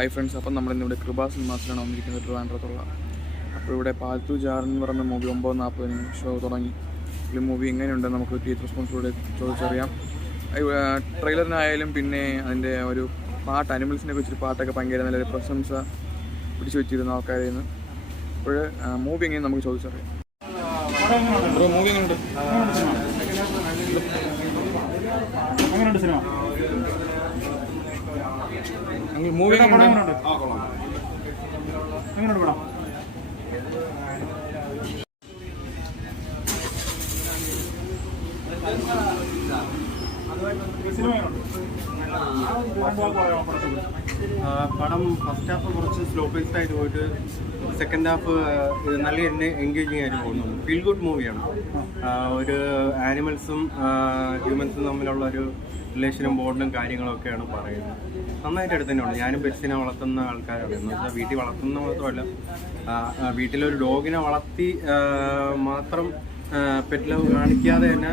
Hi friends, അപ്പം നമ്മളിന്നിവിടെ കൃപാ സിനിമാസിലാണ് വന്നിരിക്കുന്നത്, ട്രിവാൻഡ്രത്തുള്ള. അപ്പോൾ ഇവിടെ പാൽത്തു ജാർ എന്ന് പറയുന്ന മൂവി 9:40 ഷോ തുടങ്ങി. ഈ മൂവി എങ്ങനെയുണ്ടെന്ന് നമുക്ക് തിയേറ്റർ റെസ്പോൺസിലൂടെ ചോദിച്ചറിയാം. ട്രെയിലറിനായാലും പിന്നെ അതിൻ്റെ ഒരു പാട്ട്, അനിമൽസിനെ കുറിച്ചൊരു പാട്ടൊക്കെ ഭയങ്കര നല്ലൊരു പ്രശംസ പിടിച്ചു വെച്ചിരുന്ന ആൾക്കാരിൽ നിന്ന്. അപ്പോൾ മൂവി എങ്ങനെ നമുക്ക് ചോദിച്ചറിയാം. മൂവി എങ്ങനെയുണ്ട്? മൂവി എങ്ങനെയുണ്ട്? പടം ഫസ്റ്റ് ഹാഫ് കുറച്ച് സ്ലോ പേസ്ഡ് ആയിട്ട് പോയിട്ട് സെക്കൻഡ് ഹാഫ് നല്ല എൻഗേജിങ് ആയിട്ട് പോകുന്നുണ്ട്. ഫീൽ ഗുഡ് മൂവിയാണ്. ഒരു ആനിമൽസും ഹ്യൂമൻസും തമ്മിലുള്ള ഒരു റിലേഷനും ബോണ്ടും കാര്യങ്ങളൊക്കെയാണ് പറയുന്നത്. നന്നായിട്ട് എടുത്ത് തന്നെയുണ്ട്. ഞാനും പെറ്റ്സിനെ വളർത്തുന്ന ആൾക്കാരാണ്. എന്ന് വെച്ചാൽ വീട്ടിൽ വളർത്തുന്ന മാത്രമല്ല, വീട്ടിലൊരു ഡോഗിനെ വളർത്തി മാത്രം പെറ്റ് ലവ് കാണിക്കാതെ തന്നെ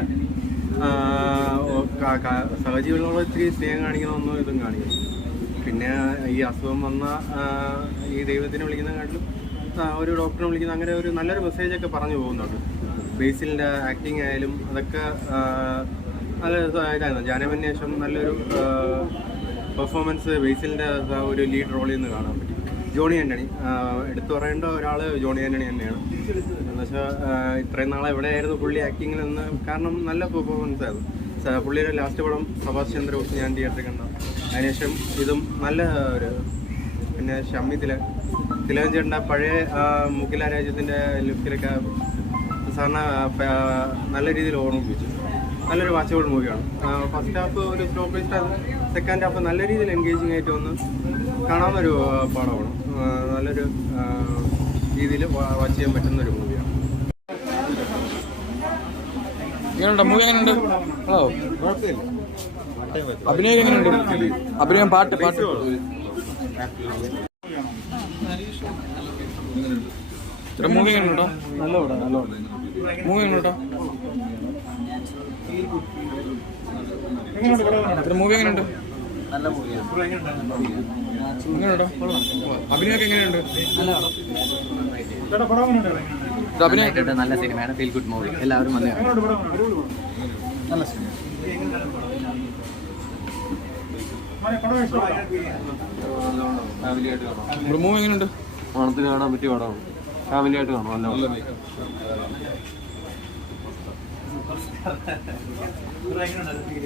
സഹജീവികളോട് ഇത്തിരി സ്നേഹം കാണിക്കണമെന്നും ഇതും കാണിക്കുന്നു. പിന്നെ ഈ അസുഖം വന്ന ഈ ദൈവത്തിനെ വിളിക്കുന്നതിനാട്ടിലും ഒരു ഡോക്ടറെ വിളിക്കുന്ന അങ്ങനെ ഒരു നല്ലൊരു മെസ്സേജൊക്കെ പറഞ്ഞു പോകുന്നുണ്ട്. ബേസിലിൻ്റെ ആക്ടിങ് ആയാലും അതൊക്കെ നല്ല ഇതായിരുന്നു. ജാനവിന് ശേഷം നല്ലൊരു പെർഫോമൻസ് ബേസിലിൻ്റെ ഒരു ലീഡ് റോളിൽ നിന്ന് കാണാൻ പറ്റി. ജോണി ആൻ്റണി എടുത്തു പറയേണ്ട ഒരാൾ ജോണി ആൻ്റണി തന്നെയാണ്. എന്നുവെച്ചാൽ ഇത്രയും നാളെ എവിടെയായിരുന്നു പുള്ളി ആക്ടിങ്ങിൽ നിന്ന്, കാരണം നല്ല പെർഫോമൻസ് ആയിരുന്നു. പുള്ളിയുടെ ലാസ്റ്റ് പടം സഭാഷ് ചന്ദ്രബോസ് ഞാൻ തിയേറ്ററിൽ കണ്ട. അതിനുശേഷം ഇതും നല്ല ഒരു, പിന്നെ ഷമ്മി തിലകൻ ചേട്ടൻ്റെ പഴയ മുക്കില രാജ്യത്തിൻ്റെ ലുക്കിലൊക്കെ സാറിന് നല്ല രീതിയിൽ ഓർമ്മിപ്പിച്ചു. നല്ലൊരു വാച്ചബിൾ മൂവിയാണ്. ഫസ്റ്റ് ഹാഫ് ഒരു സ്ലോ പേസ്ഡ് ആണ്. സെക്കൻഡ് ഹാഫ് നല്ല രീതിയിൽ എൻഗേജിങ് ആയിട്ട് വന്ന് കാണാവുന്നൊരു പടമാണ്. നല്ലൊരു രീതിയിൽ വാച്ച് ചെയ്യാൻ പറ്റുന്നൊരു മൂവിയാണ്. മൂവി എങ്ങനെയുണ്ട്? ഹലോ, അഭിനയം എങ്ങനെയുണ്ട്? അഭിനയം, പാട്ട് മൂവി എങ്ങനെയുണ്ടോ? നല്ല മൂവി എങ്ങനെയുണ്ടോ? മൂവി എങ്ങനെയുണ്ട്? നല്ല മൂവിയാണ്. എങ്ങനെയുണ്ടോ? അഭിനയൊക്കെ എങ്ങനെയുണ്ട്? നല്ല സിനിമയാണ്. Feel good movie. എല്ലാവരും വന്ന് നല്ല സിനിമ. മൂവി എങ്ങനെയുണ്ട്? ഓണത്തിന് കാണാൻ പറ്റിയ പടമാണ്. ഫാമിലി ആയിട്ട് കാണാം. നല്ല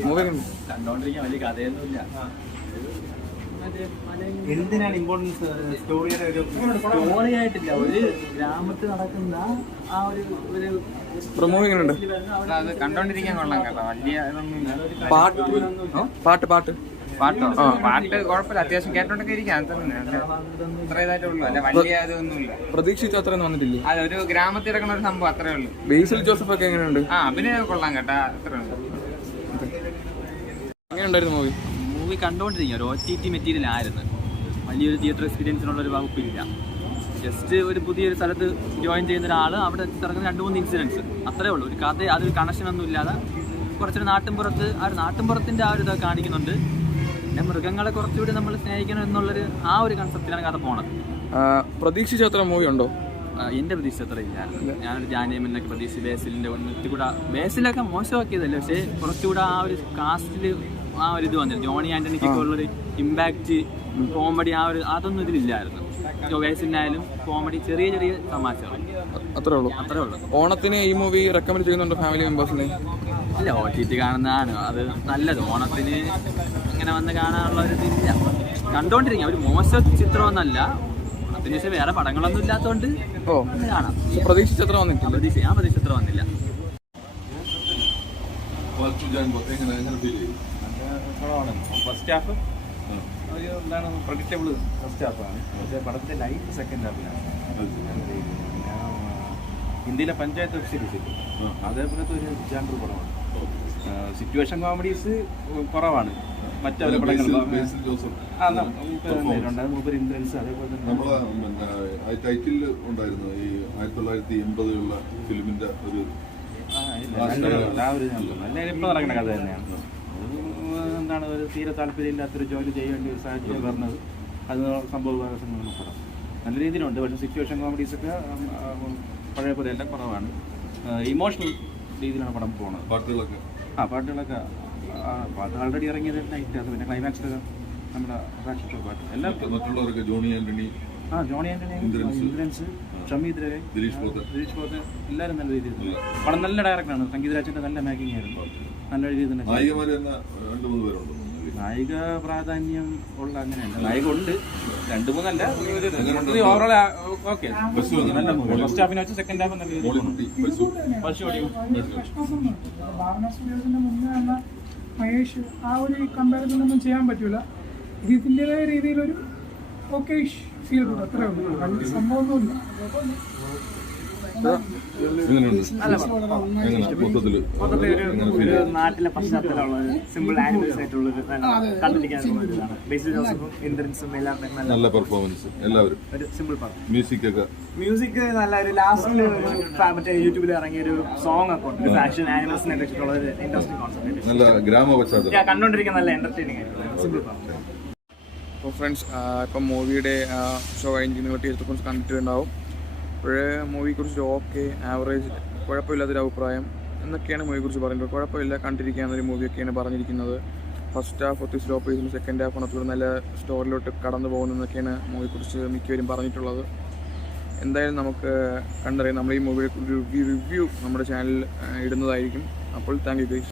മൂവി കണ്ടോണ്ടിരിക്കാൻ വലിയ കഥയൊന്നുമില്ല. എന്തിനാണ് ഇമ്പോർട്ടൻസ് സ്റ്റോറിയുടെ ഒരു സ്റ്റോറി ആയിട്ടില്ല, ഒരു ഗ്രാമത്തിൽ നടക്കുന്ന ആ ഒരു മൂവി എങ്ങനെയുണ്ട്? അത് കണ്ടോണ്ടിരിക്കാൻ കൊള്ളാം കേട്ടോ. വലിയ ഇതൊന്നുമില്ല. പാട്ടോ? പാട്ട് കുഴപ്പമില്ല, അത്യാവശ്യം കേട്ടോണ്ടൊക്കെ ഇരിക്കാം. അത്ര ഇതായിട്ടുള്ളൂ, അല്ല വലിയ ഇതൊന്നുമില്ല. പ്രതീക്ഷിച്ച അത്രയൊന്നും വന്നിട്ടില്ലേ? അതെ, ഒരു ഗ്രാമത്തിൽ ഇറങ്ങുന്ന ഒരു സംഭവം, അത്രേ ഉള്ളൂ. ബേസിൽ ജോസഫ് ഒക്കെ എങ്ങനെയുണ്ട്? അഭിനയം കൊള്ളാം കേട്ടാ, അത്രേ ഉള്ളൂ. എങ്ങനെയുണ്ടായിരുന്നു മൂവി? മൂവി കണ്ടോണ്ടിരിക്കുക. ഒരു OTT മെറ്റീരിയൽ ആയിരുന്നു. വലിയൊരു തിയേറ്റർ എക്സ്പീരിയൻസിനുള്ള ഒരു വകുപ്പില്ല. ജസ്റ്റ് ഒരു പുതിയൊരു സ്ഥലത്ത് ജോയിൻ ചെയ്യുന്ന ഒരാൾ അവിടെ ഇറങ്ങുന്ന 2-3 ഇൻസിഡൻസ്, അത്രേ ഉള്ളൂ. ഒരു കഥ, അതൊരു കണക്ഷനൊന്നും ഇല്ലാതെ കുറച്ചൊരു നാട്ടിൻപുറത്തിൻ്റെ ആ ഒരു ഇതൊക്കെ കാണിക്കുന്നുണ്ട്. പിന്നെ മൃഗങ്ങളെ കുറച്ചുകൂടി നമ്മൾ സ്നേഹിക്കണം എന്നുള്ളൊരു ആ ഒരു കൺസെപ്റ്റിലാണ് കഥ പോണത്. പ്രതീക്ഷിച്ച അത്ര മൂവി ഉണ്ടോ? എൻ്റെ പ്രതീക്ഷ അത്ര ഇല്ലായിരുന്നു. ഞാനൊരു ജാനിയമ്മനൊക്കെ പ്രതീക്ഷിച്ച് ബേസിലിൻ്റെ ഒന്നിട്ടുകൂടെ, ബേസിലൊക്കെ മോശമാക്കിയതല്ല, പക്ഷേ കുറച്ചുകൂടെ ആ ഒരു കാസ്റ്റിൽ ആ ഒരു ഇത് വന്നിരുന്നു. ജോണി ആൻ്റണിക്കൊക്കെ ഉള്ളൊരു ഇമ്പാക്റ്റ്, കോമഡി, ആ ഒരു അതൊന്നും ഇതിലില്ലായിരുന്നു. ബേസിലിനായാലും കോമഡി, ചെറിയ തമാശകൾ, അത്രേ ഉള്ളൂ. ഓണത്തിന് ഈ മൂവി റെക്കമെൻഡ് ചെയ്യുന്നുണ്ടോ ഫാമിലി മെമ്പേഴ്സിന്? ഇല്ല, OTT കാണുന്നതാണ് അത് നല്ലത്. ഓണത്തിന് ഇങ്ങനെ വന്ന് കാണാനുള്ള ഒരു ഇതില്ല. കണ്ടോണ്ടിരിക്കുക. ഒരു മോശം ചിത്രമൊന്നല്ല. അതിനുശേഷം വേറെ പടങ്ങളൊന്നും ഇല്ലാത്തതുകൊണ്ട് കാണാം. പ്രതീക്ഷിച്ച അത്ര വന്നിട്ടില്ല. ഞാൻ പ്രതീക്ഷിച്ച അത്ര വന്നില്ല. ഫസ്റ്റ് ഹാഫ് ഒരു എന്താണ് പ്രഡിക്റ്റബിൾ ഫസ്റ്റ് ഹാഫാണ്. പക്ഷേ പടത്തിൻ്റെ ലൈഫ് സെക്കൻഡ് ഹാഫിലാണ്. ഇന്ത്യയിലെ പഞ്ചായത്ത് വെബ് സീരീസ് അതേപോലത്തെ ഒരു ജാൻഡർ പടമാണ്. സിറ്റുവേഷൻ കോമഡീസ് കുറവാണ് മറ്റൊരു പടങ്ങൾ. മൂപ്പർ ഇൻഫ്ലുവൻസ് അതേപോലെ തന്നെ ടൈറ്റിൽ ഉണ്ടായിരുന്നു ഈ 1980 ഫിലിമിന്റെ ഒരു ഇപ്പോൾ നടക്കുന്ന കഥ തന്നെയാണ്. എന്താണ് ഒരു തീരെ താല്പര്യമില്ലാത്തൊരു ജോലി ചെയ്യേണ്ട ഒരു സാഹചര്യം വരുന്നത്. അത് സംഭവ വികാസങ്ങളാണ് പടം. നല്ല രീതിയിലുണ്ട്. പക്ഷേ സിറ്റുവേഷൻ കോമഡീസൊക്കെ പഴയ പോലെ എല്ലാം കുറവാണ്. ഇമോഷണൽ രീതിയിലാണ് പടം പോകുന്നത്. പാട്ടുകളൊക്കെ പാട്ടുകളൊക്കെ പാട്ട് ആൾറെഡി ഇറങ്ങിയത് നൈറ്റ്. അത് പിന്നെ ക്ലൈമാക്സിലൊക്കെ നമ്മുടെ പാട്ട് എല്ലാം മറ്റുള്ളവരൊക്കെ ജോണി ആന്റണി, ജോണി ആന്റണി, ഇന്ദ്രൻസ്, ഷമീദ് രവി, ദിലീഷ് പോത്തൻ എല്ലാവരും നല്ല രീതിയിൽ പടം. നല്ല ഡയറക്ടറാണ്. സംഗീതരാജൻ്റെ നല്ല മേക്കിംഗ് ആയിരുന്നു. നല്ല രീതിയിൽ തന്നെ. നായികമാര് തന്നെ 2-3 പേരുണ്ട്. നായിക പ്രാധാന്യം ഉള്ള അങ്ങനെയല്ല, നായിക ഉണ്ട് 2-3 അല്ല. Overall okay. നല്ല മൂവി. ഫസ്റ്റ് ഹാഫിനെ വെച്ച് സെക്കൻഡ് ഹാഫ് നല്ല രീതിയിൽ ഭാവന സ്റ്റുഡിയോസിന്റെ മുന്നേ വന്ന മഹേഷ് ആ ഒരു കമ്പാരിസൺ ഒന്നും ചെയ്യാൻ പറ്റൂല. ഇതിൻ്റെതായ രീതിയിലൊരു ഓക്കെ ഫീൽ കിട്ടും, അത്രേ ഉള്ളൂ. വലിയ സംഭവമൊന്നുമില്ല. ഒരു നാട്ടിലെ പശ്ചാത്തലമുള്ള ഒരു സിമ്പിൾ ആനിമൽസ് ആയിട്ടുള്ള കണ്ടിരിക്കാനുള്ള ഒരു ഇതാണ്. ബേസിൽ ജോസഫും ഇന്ദ്രൻസും എല്ലാവരും നല്ല പെർഫോമൻസ്. എല്ലാവരും ഒരു സിമ്പിൾ പടം. മ്യൂസിക് നല്ല ഒരു ലാസ്റ്റിൽ ഒരു മറ്റേ യൂട്യൂബിൽ ഇറങ്ങിയ ഒരു സോങ് ഒക്കെ ഉണ്ട്. ഫാഷൻ ആനിമൽസിനെ വെച്ചിട്ടുള്ള ഒരു ഇൻട്രസ്റ്റിംഗ് കോൺസെപ്റ്റ്. നല്ല ഗ്രാമ പശ്ചാത്തലം. കണ്ടോണ്ടിരിക്കാൻ നല്ല എന്റർടൈനിങ് ആയിട്ടുള്ള സിമ്പിൾ പടം. അപ്പോൾ ഫ്രണ്ട്സ്, ഇപ്പം മൂവിയുടെ ഷോ കഴിഞ്ഞ് നിങ്ങൾ തിയേറ്ററിൽ കുറിച്ച് കണ്ടിട്ടുണ്ടാവും. അപ്പോഴേ മൂവിയെക്കുറിച്ച് ഓക്കെ, ആവറേജ്, കുഴപ്പമില്ലാത്തൊരു അഭിപ്രായം എന്നൊക്കെയാണ് മൂവിയെക്കുറിച്ച് പറയുന്നത്. കുഴപ്പമില്ല, കണ്ടിരിക്കാവുന്നൊരു മൂവിയൊക്കെയാണ് പറഞ്ഞിരിക്കുന്നത്. ഫസ്റ്റ് ഹാഫ് ഒത്തിരി സ്ലോ പേസും സെക്കൻഡ് ഹാഫ് ഒത്തിരി നല്ല സ്റ്റോറിലോട്ട് കടന്നു പോകുന്നതെന്നൊക്കെയാണ് മൂവിയെക്കുറിച്ച് മിക്കവരും പറഞ്ഞിട്ടുള്ളത്. എന്തായാലും നമുക്ക് കണ്ടറിയാം. നമ്മൾ ഈ മൂവിയുടെ റിവ്യൂ നമ്മുടെ ചാനലിൽ ഇടുന്നതായിരിക്കും. അപ്പോൾ താങ്ക് യു ഗൈസ്.